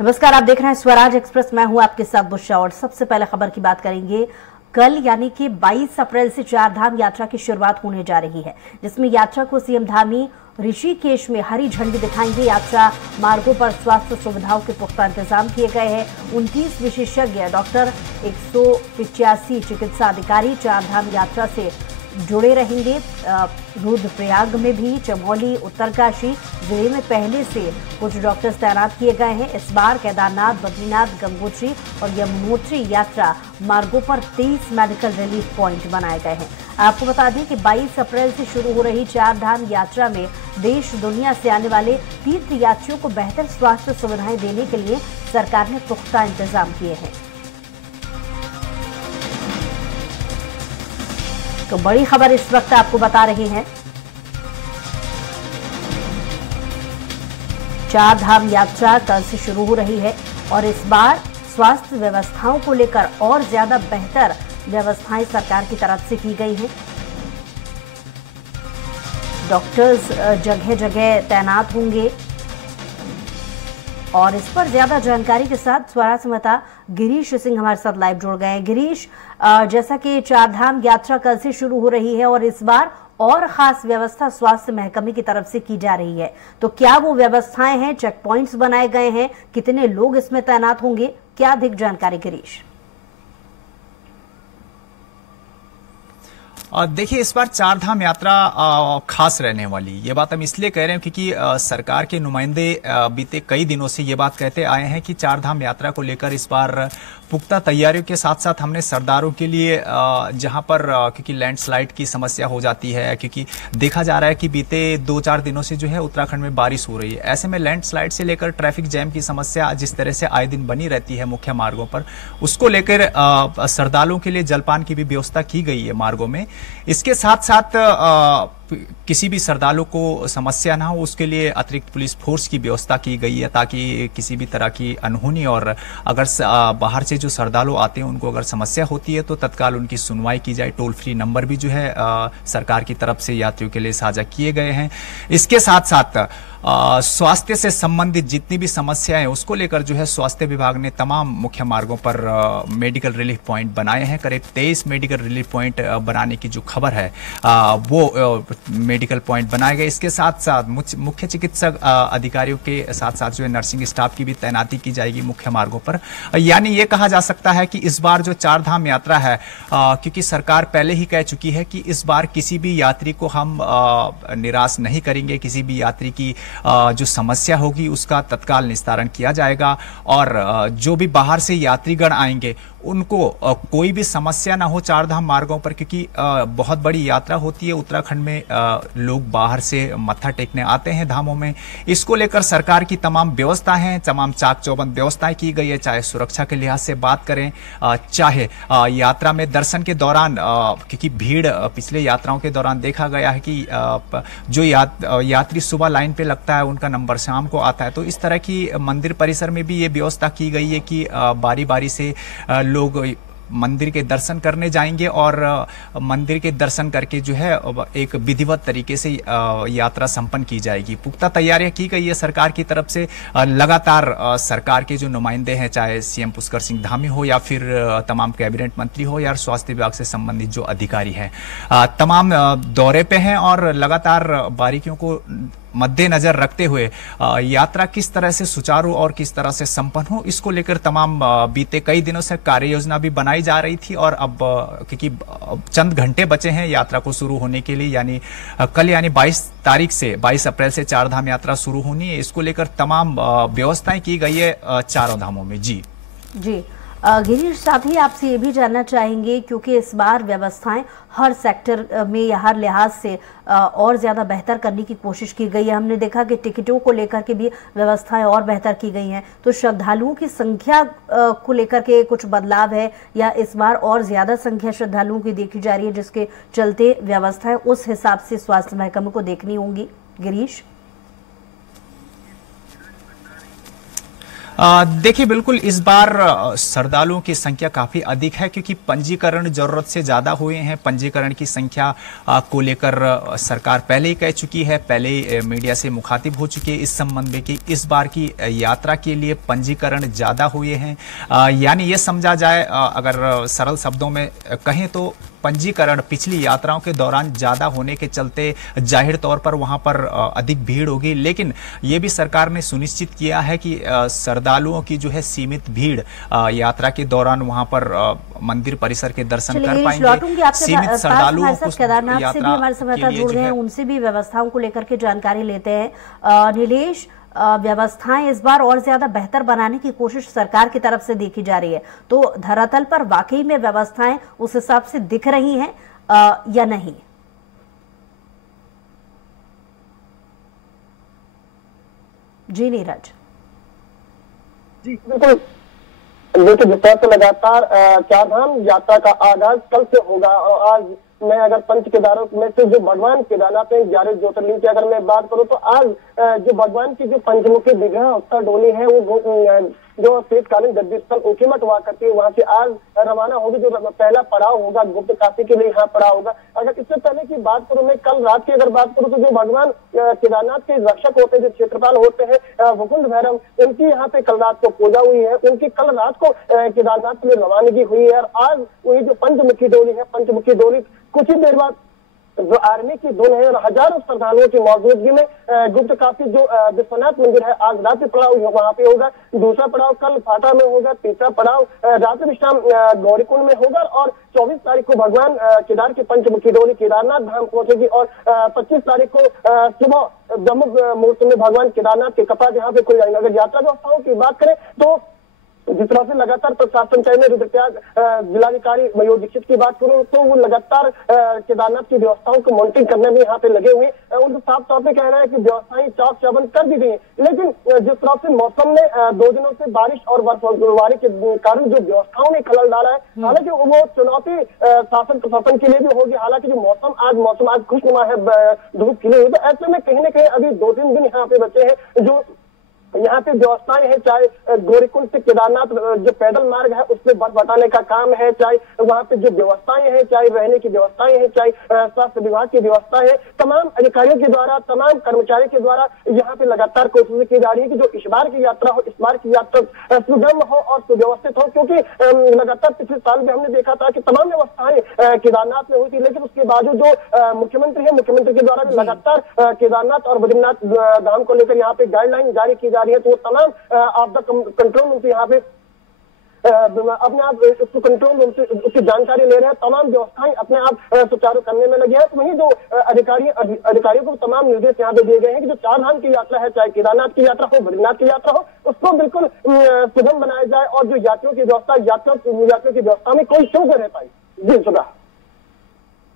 नमस्कार, आप देख रहे हैं स्वराज एक्सप्रेस। मैं हूं आपके साथ बुशा और सबसे पहले खबर की बात करेंगे। कल यानी कि 22 अप्रैल से चार धाम यात्रा की शुरुआत होने जा रही है, जिसमें यात्रा को सीएम धामी ऋषिकेश में हरी झंडी दिखाएंगे। यात्रा मार्गों पर स्वास्थ्य सुविधाओं के पुख्ता इंतजाम किए गए हैं। 29 विशेषज्ञ डॉक्टर, 185 चिकित्सा अधिकारी चार धाम यात्रा से जुड़े रहेंगे। रुद्रप्रयाग में भी, चमोली, उत्तरकाशी जिले में पहले से कुछ डॉक्टर्स तैनात किए गए हैं। इस बार केदारनाथ, बद्रीनाथ, गंगोत्री और यमुनोत्री यात्रा मार्गों पर 23 मेडिकल रिलीफ पॉइंट बनाए गए हैं। आपको बता दें कि 22 अप्रैल से शुरू हो रही चार धाम यात्रा में देश दुनिया से आने वाले तीर्थ यात्रियों को बेहतर स्वास्थ्य सुविधाएं देने के लिए सरकार ने पुख्ता इंतजाम किए हैं। तो बड़ी खबर इस वक्त आपको बता रहे हैं। चार धाम यात्रा कल से शुरू हो रही है और इस बार स्वास्थ्य व्यवस्थाओं को लेकर और ज्यादा बेहतर व्यवस्थाएं सरकार की तरफ से की गई हैं। डॉक्टर्स जगह जगह तैनात होंगे और इस पर ज्यादा जानकारी के साथ स्वराज संवाददाता गिरीश सिंह हमारे साथ लाइव जुड़ गए हैं। गिरीश, जैसा कि चार धाम यात्रा कल से शुरू हो रही है और इस बार और खास व्यवस्था स्वास्थ्य महकमे की तरफ से की जा रही है, तो क्या वो व्यवस्थाएं हैं? चेक पॉइंट्स बनाए गए हैं? कितने लोग इसमें तैनात होंगे? क्या अधिक जानकारी गिरीश? देखिए, इस बार चार धाम यात्रा खास रहने वाली, ये बात हम इसलिए कह रहे हैं क्योंकि सरकार के नुमाइंदे बीते कई दिनों से ये बात कहते आए हैं कि चार धाम यात्रा को लेकर इस बार पुख्ता तैयारियों के साथ साथ हमने सरदारों के लिए जहां पर क्योंकि लैंडस्लाइड की समस्या हो जाती है, क्योंकि देखा जा रहा है कि बीते 2-4 दिनों से जो है उत्तराखंड में बारिश हो रही है। ऐसे में लैंडस्लाइड से लेकर ट्रैफिक जैम की समस्या जिस तरह से आए दिन बनी रहती है मुख्य मार्गों पर, उसको लेकर श्रद्धालुओं के लिए जलपान की भी व्यवस्था की गई है मार्गों में। इसके साथ साथ किसी भी श्रद्धालु को समस्या ना हो, उसके लिए अतिरिक्त पुलिस फोर्स की व्यवस्था की गई है ताकि किसी भी तरह की अनहोनी और अगर बाहर से जो श्रद्धालु आते हैं उनको अगर समस्या होती है तो तत्काल उनकी सुनवाई की जाए। टोल फ्री नंबर भी जो है सरकार की तरफ से यात्रियों के लिए साझा किए गए हैं। इसके साथ साथ स्वास्थ्य से संबंधित जितनी भी समस्याएं हैं उसको लेकर जो है स्वास्थ्य विभाग ने तमाम मुख्य मार्गों पर मेडिकल रिलीफ पॉइंट बनाए हैं। करीब 23 मेडिकल रिलीफ पॉइंट बनाने की जो खबर है वो मेडिकल पॉइंट बनाए गए। इसके साथ साथ मुख्य चिकित्सक अधिकारियों के साथ साथ जो है नर्सिंग स्टाफ की भी तैनाती की जाएगी मुख्य मार्गों पर। यानी ये कहा जा सकता है कि इस बार जो चार धाम यात्रा है, क्योंकि सरकार पहले ही कह चुकी है कि इस बार किसी भी यात्री को हम निराश नहीं करेंगे, किसी भी यात्री की जो समस्या होगी उसका तत्काल निस्तारण किया जाएगा और जो भी बाहर से यात्रीगण आएंगे उनको कोई भी समस्या ना हो चार धाम मार्गों पर, क्योंकि बहुत बड़ी यात्रा होती है। उत्तराखंड में लोग बाहर से मत्था टेकने आते हैं धामों में। इसको लेकर सरकार की तमाम व्यवस्था है, तमाम चाक चौबंद व्यवस्थाएं की गई है, चाहे सुरक्षा के लिहाज से बात करें, चाहे यात्रा में दर्शन के दौरान, क्योंकि भीड़ पिछले यात्राओं के दौरान देखा गया है कि जो यात्री सुबह लाइन पे लगता है उनका नंबर शाम को आता है। तो इस तरह की मंदिर परिसर में भी ये व्यवस्था की गई है कि बारी बारी से लोग मंदिर के दर्शन करने जाएंगे और मंदिर के दर्शन करके जो है एक विधिवत तरीके से यात्रा संपन्न की जाएगी। पुख्ता तैयारियां की गई है सरकार की तरफ से। लगातार सरकार के जो नुमाइंदे हैं, चाहे सीएम पुष्कर सिंह धामी हो या फिर तमाम कैबिनेट मंत्री हो या स्वास्थ्य विभाग से संबंधित जो अधिकारी हैं, तमाम दौरे पे हैं और लगातार बारीकियों को मद्देनजर रखते हुए यात्रा किस तरह से सुचारू और किस तरह से संपन्न हो, इसको लेकर तमाम बीते कई दिनों से कार्य योजना भी बनाई जा रही थी। और अब क्योंकि चंद घंटे बचे हैं यात्रा को शुरू होने के लिए, यानी कल यानी 22 अप्रैल से चार धाम यात्रा शुरू होनी है, इसको लेकर तमाम व्यवस्थाएं की गई है चारों धामों में। जी गिरीश, साथ ही आपसे ये भी जानना चाहेंगे क्योंकि इस बार व्यवस्थाएं हर सेक्टर में या हर लिहाज से और ज्यादा बेहतर करने की कोशिश की गई है। हमने देखा कि टिकटों को लेकर के भी व्यवस्थाएं और बेहतर की गई हैं, तो श्रद्धालुओं की संख्या को लेकर के कुछ बदलाव है या इस बार और ज्यादा संख्या श्रद्धालुओं की देखी जा रही है, जिसके चलते व्यवस्थाएं उस हिसाब से स्वास्थ्य महकमे को देखनी होंगी? गिरीश, देखिए, बिल्कुल इस बार श्रद्धालुओं की संख्या काफी अधिक है, क्योंकि पंजीकरण जरूरत से ज्यादा हुए हैं। पंजीकरण की संख्या को लेकर सरकार पहले ही कह चुकी है, पहले ही मीडिया से मुखातिब हो चुकी है इस संबंध में कि इस बार की यात्रा के लिए पंजीकरण ज्यादा हुए हैं। यानी ये समझा जाए, अगर सरल शब्दों में कहें तो पंजीकरण पिछली यात्राओं के दौरान ज्यादा होने के चलते जाहिर तौर पर वहां पर अधिक भीड़ होगी। लेकिन ये भी सरकार ने सुनिश्चित किया है कि श्रद्धालुओं की जो है सीमित भीड़ यात्रा के दौरान वहां पर मंदिर परिसर के दर्शन कर पाएंगे। सीमित श्रद्धालुओं को केदारनाथ से भी हमारे संवाददाता जुड़ रहे हैं, उनसे भी व्यवस्थाओं को लेकर के जानकारी लेते हैं। नीलेश, व्यवस्थाएं इस बार और ज्यादा बेहतर बनाने की कोशिश सरकार की तरफ से देखी जा रही है, तो धरातल पर वाकई में व्यवस्थाएं उस हिसाब से दिख रही हैं या नहीं? जी नीरज। जी बिल्कुल, देखिए जिस तरह से लगातार चारधाम यात्रा का आगाज कल से होगा, और आज मैं अगर पंच केदारों में से जो भगवान केदारनाथ में 11 ज्योतिर्लिंग की अगर मैं बात करूं, तो आज जो भगवान की जो पंचमुखी विग्रह उत्तर डोली है वो जो शीतकालीन गद्दी स्थल ऊखीमठ हुआ करती है, वहां से आज रवाना होगी। जो पहला पड़ाव होगा गुप्त काशी के लिए यहाँ पड़ाव होगा। अगर इससे पहले की बात करूं, मैं कल रात की अगर बात करूं, तो जो भगवान केदारनाथ के रक्षक होते हैं, जो क्षेत्रपाल होते हैं मुकुंद भैरव, उनकी यहाँ पे कल रात को पूजा हुई है। उनकी कल रात को केदारनाथ के लिए रवानगी हुई है, और आज वही जो पंचमुखी डोली है, पंचमुखी डोली कुछ ही देर बाद जो आर्मी की धुन है और हजारों श्रद्धालुओं की मौजूदगी में गुप्त काशी जो विश्वनाथ मंदिर है, आज रात्रि पड़ाव वहां पे होगा। दूसरा पड़ाव कल फाटा में होगा। तीसरा पड़ाव रात्रि विश्राम गौरीकुंड में होगा, और 24 तारीख को भगवान केदार की पंचमुखी डोली केदारनाथ धाम पहुंचेगी, और 25 तारीख को सुबह ब्रह्म मुहूर्त में भगवान केदारनाथ के कपाट यहाँ पे खुल जाएंगे। अगर यात्रा व्यवस्थाओं की बात करें तो जिस तरह से लगातार प्रशासन चाहे मैं रुद्रप्रयाग जिलाधिकारी मयूर दीक्षित की बात करूं, तो वो लगातार केदारनाथ की व्यवस्थाओं को मॉनिटरिंग करने में यहाँ पे लगे हुए। उनको साफ तौर पे कहना है कि व्यवस्थाएं चाक चौबंद कर दी गई है, लेकिन जिस तरह से मौसम ने 2 दिनों से बारिश और बर्फबारी के कारण जो व्यवस्थाओं में खलल डाला है, हालांकि वो चुनौती शासन प्रशासन के लिए भी होगी। हालांकि जो मौसम आज खुशनुमा है, धूप खिली हुई, तो ऐसे में कहीं ना कहीं अभी 2-3 दिन यहाँ पे बचे हैं। जो यहाँ पे व्यवस्थाएं हैं, चाहे गौरीकुंड से केदारनाथ जो पैदल मार्ग है उसमें बर्फ हटाने का काम है, चाहे वहाँ पे जो व्यवस्थाएं हैं, चाहे रहने की व्यवस्थाएं हैं, चाहे स्वास्थ्य विभाग की व्यवस्था है, तमाम अधिकारियों के द्वारा, तमाम कर्मचारियों के द्वारा यहाँ पे लगातार कोशिश की जा रही है कि जो इस बार की यात्रा हो, इस बार की यात्रा सुगम हो और सुव्यवस्थित हो। क्योंकि लगातार पिछले साल में हमने देखा था कि तमाम व्यवस्थाएं केदारनाथ में हुई थी, लेकिन उसके बावजूद जो मुख्यमंत्री है, मुख्यमंत्री के द्वारा भी लगातार केदारनाथ और बद्रीनाथ धाम को लेकर यहाँ पे गाइडलाइन जारी की जा रही है। तो तमाम आपदा कंट्रोल रूम से यहाँ पे अपने आप उसको कंट्रोल रूम से उसकी जानकारी ले रहे हैं, तमाम व्यवस्थाएं अपने आप सुचारू करने में लगे हैं। तो वहीं जो अधिकारियों को तमाम निर्देश यहाँ पे दिए गए हैं कि जो चारधाम की यात्रा है, चाहे केदारनाथ की यात्रा हो, बद्रीनाथ की यात्रा हो, उसको बिल्कुल सुगम बनाया जाए, और जो यात्रियों की व्यवस्था, यात्रियों की व्यवस्था में कोई चूक न रह पाई। जी सुधा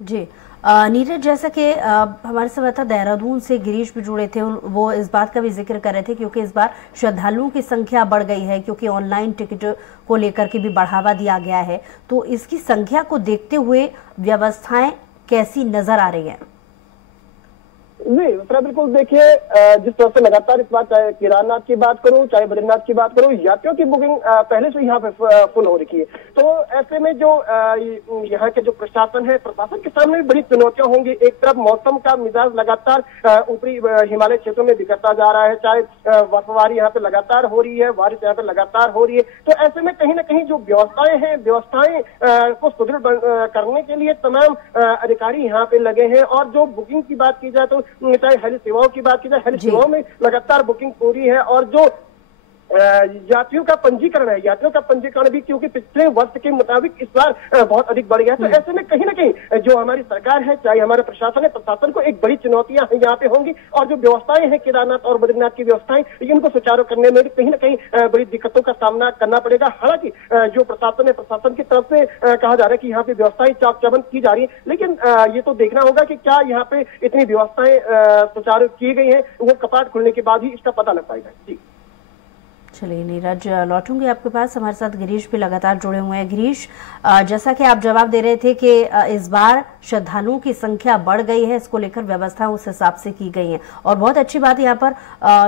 जी। नीरज, जैसा कि हमारे संवाददाता देहरादून से गिरीश भी जुड़े थे, वो इस बात का भी जिक्र कर रहे थे क्योंकि इस बार श्रद्धालुओं की संख्या बढ़ गई है, क्योंकि ऑनलाइन टिकट को लेकर के भी बढ़ावा दिया गया है। तो इसकी संख्या को देखते हुए व्यवस्थाएं कैसी नजर आ रही हैं? जी बिल्कुल, देखिए जिस तरह से लगातार इस बार चाहे केदारनाथ की बात करूं, चाहे बद्रीनाथ की बात करूं, यात्रियों की बुकिंग पहले से यहाँ पे फुल हो रखी है। तो ऐसे में जो यहाँ के जो प्रशासन है, प्रशासन के सामने भी बड़ी चुनौतियां होंगी। एक तरफ मौसम का मिजाज लगातार ऊपरी हिमालय क्षेत्रों में बिगड़ता जा रहा है, चाहे बर्फबारी यहाँ पे लगातार हो रही है, बारिश यहाँ पे लगातार हो रही है। तो ऐसे में कहीं ना कहीं जो व्यवस्थाएं हैं, व्यवस्थाएं को सुदृढ़ करने के लिए तमाम अधिकारी यहाँ पे लगे हैं। और जो बुकिंग की बात की जाए तो चाहे हेली सेवाओं की बात की जाए, हेली सेवाओं में लगातार बुकिंग पूरी है, और जो यात्रियों का पंजीकरण है, यात्रियों का पंजीकरण भी क्योंकि पिछले वर्ष के मुताबिक इस बार बहुत अधिक बढ़ गया है। तो ऐसे में कहीं ना कहीं जो हमारी सरकार है, चाहे हमारा प्रशासन है, प्रशासन को एक बड़ी चुनौतियां यहाँ पे होंगी, और जो व्यवस्थाएं हैं केदारनाथ और बद्रीनाथ की व्यवस्थाएं, इनको सुचारू करने में भी कहीं ना कहीं बड़ी दिक्कतों का सामना करना पड़ेगा। हालांकि जो प्रशासन है, प्रशासन की तरफ से कहा जा रहा है कि यहाँ पे व्यवस्थाएं चाक चौबंद की जा रही है, लेकिन ये तो देखना होगा कि क्या यहाँ पे इतनी व्यवस्थाएं सुचारू की गई है, वो कपाट खुलने के बाद ही इसका पता लग पाएगा। जी चलिए नीरज, लौटूंगी आपके पास। हमारे साथ गिरीश भी लगातार जुड़े हुए हैं। गिरीश, जैसा कि आप जवाब दे रहे थे कि इस बार श्रद्धालुओं की संख्या बढ़ गई है, इसको लेकर व्यवस्था उस हिसाब से की गई है, और बहुत अच्छी बात यहाँ पर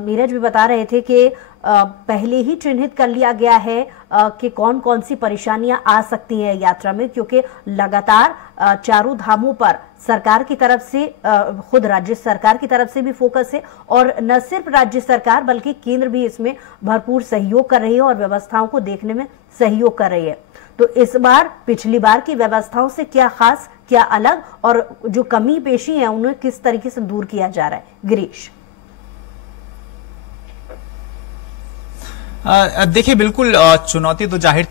नीरज भी बता रहे थे कि पहले ही चिन्हित कर लिया गया है कि कौन कौन सी परेशानियां आ सकती हैं यात्रा में, क्योंकि लगातार चारों धामों पर सरकार की तरफ से, खुद राज्य सरकार की तरफ से भी फोकस है, और न सिर्फ राज्य सरकार बल्कि केंद्र भी इसमें भरपूर सहयोग कर रही है और व्यवस्थाओं को देखने में सहयोग कर रही है। तो इस बार पिछली बार की व्यवस्थाओं से क्या खास, क्या अलग, और जो कमी पेशी है उन्हें किस तरीके से दूर किया जा रहा है? गिरीश। देखिए, बिल्कुल चुनौती तो जाहिर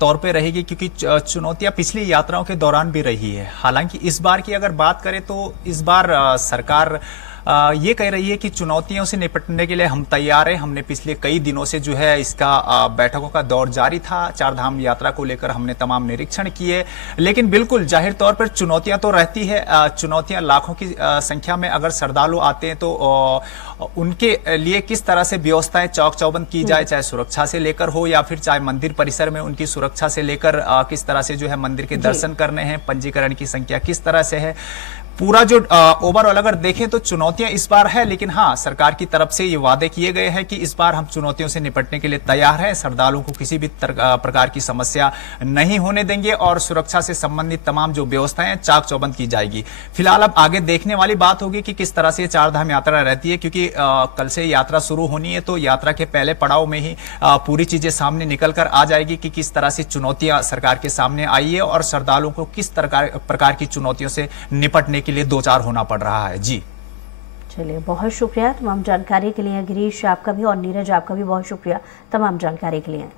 तौर पे रहेगी, क्योंकि चुनौतियां पिछली यात्राओं के दौरान भी रही है। हालांकि इस बार की अगर बात करें तो इस बार सरकार ये कह रही है कि चुनौतियों से निपटने के लिए हम तैयार हैं। हमने पिछले कई दिनों से जो है इसका बैठकों का दौर जारी था, चार धाम यात्रा को लेकर हमने तमाम निरीक्षण किए। लेकिन बिल्कुल जाहिर तौर पर चुनौतियां तो रहती है। चुनौतियां लाखों की संख्या में अगर श्रद्धालु आते हैं तो उनके लिए किस तरह से व्यवस्थाएं चौक चौबंद की जाए, चाहे सुरक्षा से लेकर हो या फिर चाहे मंदिर परिसर में उनकी सुरक्षा से लेकर किस तरह से जो है मंदिर के दर्शन करने हैं, पंजीकरण की संख्या किस तरह से है, पूरा जो ओवरऑल अगर देखें तो चुनौतियां इस बार है। लेकिन हाँ, सरकार की तरफ से ये वादे किए गए हैं कि इस बार हम चुनौतियों से निपटने के लिए तैयार हैं, श्रद्धालुओं को किसी भी प्रकार की समस्या नहीं होने देंगे और सुरक्षा से संबंधित तमाम जो व्यवस्थाएं चाक चौबंद की जाएगी। फिलहाल अब आगे देखने वाली बात होगी कि किस तरह से ये चार धाम यात्रा रहती है, क्योंकि कल से यात्रा शुरू होनी है, तो यात्रा के पहले पड़ाव में ही पूरी चीजें सामने निकल कर आ जाएगी कि किस तरह से चुनौतियां सरकार के सामने आई है और श्रद्धालुओं को किस प्रकार की चुनौतियों से निपटने के लिए दो चार होना पड़ रहा है। जी चलिए, बहुत शुक्रिया तमाम जानकारी के लिए गिरीश, आपका भी, और नीरज आपका भी बहुत शुक्रिया तमाम जानकारी के लिए।